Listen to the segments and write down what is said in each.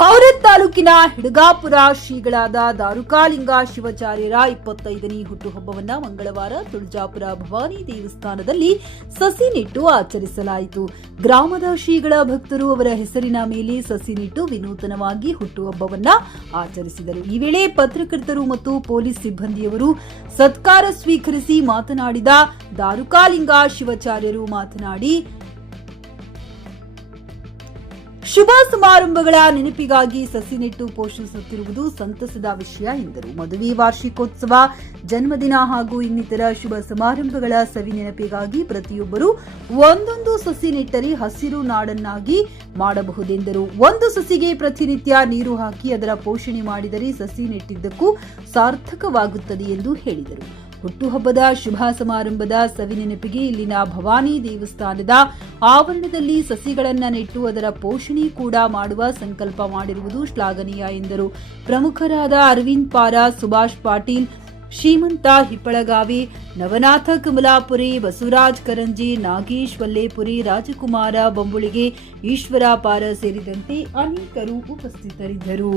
ಔರದ್ ತಾಲೂಕಿನ ಹಿಡಗಾಪುರ ಶ್ರೀಗಳಾದ ದಾರುಕಾಲಿಂಗ ಶಿವಾಚಾರ್ಯರ 25ನೇ ಹುಟ್ಟುಹಬ್ಬವನ್ನು ಮಂಗಳವಾರ ತುಳಜಾಪುರ ಭವಾನಿ ದೇವಸ್ಥಾನದಲ್ಲಿ ಸಸಿ ನೆಟ್ಟು ಆಚರಿಸಲಾಯಿತು. ಗ್ರಾಮದ ಶ್ರೀಗಳ ಭಕ್ತರು ಅವರ ಹೆಸರಿನ ಮೇಲೆ ಸಸಿ ನೆಟ್ಟು ವಿನೂತನವಾಗಿ ಹುಟ್ಟುಹಬ್ಬವನ್ನು ಆಚರಿಸಿದರು. ಈ ವೇಳೆ ಪತ್ರಕರ್ತರು ಮತ್ತು ಪೊಲೀಸ್ ಸಿಬ್ಬಂದಿಯವರು ಸತ್ಕಾರ ಸ್ವೀಕರಿಸಿ ಮಾತನಾಡಿದ ದಾರುಕಾಲಿಂಗ ಶಿವಾಚಾರ್ಯರು ಮಾತನಾಡಿ, ಶುಭ ಸಮಾರಂಭಗಳ ನೆನಪಿಗಾಗಿ ಸಸಿ ನೆಟ್ಟು ಪೋಷಿಸುತ್ತಿರುವುದು ಸಂತಸದ ವಿಷಯ ಎಂದರು. ಮದುವೆ ವಾರ್ಷಿಕೋತ್ಸವ, ಜನ್ಮದಿನ ಹಾಗೂ ಇನ್ನಿತರ ಶುಭ ಸಮಾರಂಭಗಳ ಸವಿ ನೆನಪಿಗಾಗಿ ಪ್ರತಿಯೊಬ್ಬರು ಒಂದೊಂದು ಸಸಿ ನೆಟ್ಟರೆ ಹಸಿರು ನಾಡನ್ನಾಗಿ ಮಾಡಬಹುದೆಂದರು. ಒಂದು ಸಸಿಗೆ ಪ್ರತಿನಿತ್ಯ ನೀರು ಹಾಕಿ ಅದರ ಪೋಷಣೆ ಮಾಡಿದರೆ ಸಸಿ ನೆಟ್ಟಿದ್ದಕ್ಕೂ ಸಾರ್ಥಕವಾಗುತ್ತದೆ ಎಂದು ಹೇಳಿದರು. ಹುಟ್ಟುಹಬ್ಬದ ಶುಭ ಸಮಾರಂಭದ ಸವಿ ನೆನಪಿಗೆ ಇಲ್ಲಿನ ಭವಾನಿ ದೇವಸ್ಥಾನದ ಆವರಣದಲ್ಲಿ ಸಸಿಗಳನ್ನು ನೆಟ್ಟು ಅದರ ಪೋಷಣೆ ಕೂಡ ಮಾಡುವ ಸಂಕಲ್ಪ ಮಾಡಿರುವುದು ಶ್ಲಾಘನೀಯ ಎಂದರು. ಪ್ರಮುಖರಾದ ಅರವಿಂದ್ ಪಾರ, ಸುಭಾಷ್ ಪಾಟೀಲ್, ಶ್ರೀಮಂತ ಹಿಪ್ಪಳಗಾವಿ, ನವನಾಥ ಕಮಲಾಪುರಿ, ಬಸವರಾಜ್ ಕರಂಜಿ, ನಾಗೇಶ್ ವಲ್ಲೇಪುರಿ, ರಾಜಕುಮಾರ ಬೊಂಬುಳಿಗೆ, ಈಶ್ವರ ಪಾರ ಸೇರಿದಂತೆ ಅನೇಕರು ಉಪಸ್ಥಿತರಿದ್ದರು.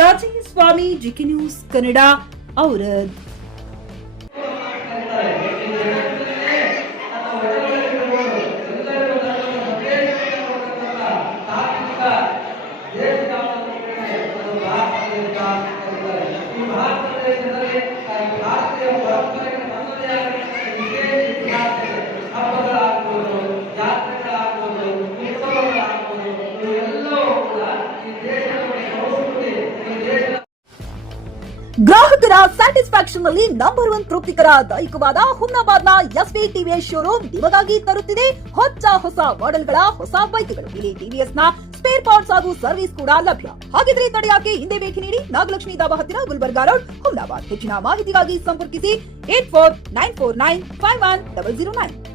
ರಾಜೇಂದ್ರ ಸ್ವಾಮಿ, ಜಿಕೆ ನ್ಯೂಸ್ ಕನ್ನಡ, ಔರದ್. ಗ್ರಾಹಕರ ಸ್ಯಾಟಿಸ್ಫ್ಯಾಕ್ಷನ್ ನಲ್ಲಿ ನಂಬರ್ 1 ತೃಪ್ತಿಕರ ದೈಹಿಕವಾದ ಹುಮ್ನಾಬಾದ್ನ ಎಸ್ವಿ ಟಿವಿಎಸ್ ಶೋರೂಮ್ ನಿಮಗಾಗಿ ತರುತ್ತಿದೆ ಹೊಸ ಮಾಡೆಲ್ಗಳ ಹೊಸ ಬೈಕ್ಗಳು. ಇಲ್ಲಿ ಟಿವಿಎಸ್ ನ ಸ್ಪೇರ್ ಪಾರ್ಟ್ಸ್ ಹಾಗೂ ಸರ್ವಿಸ್ ಕೂಡ ಲಭ್ಯ. ಹಾಗಿದ್ರೆ ತಡೆಯಾಕೆ ಹಿಂದೆ ಭೇಟಿ ನೀಡಿ ನಾಗಲಕ್ಷ್ಮಿ ಧಾಬಾ ಹತ್ತಿರ ಗುಲ್ಬರ್ಗಾ ರೋಡ್, ಹುಮ್ನಾಬಾದ್. ಹೆಚ್ಚಿನ ಮಾಹಿತಿಗಾಗಿ ಸಂಪರ್ಕಿಸಿ 8494951009.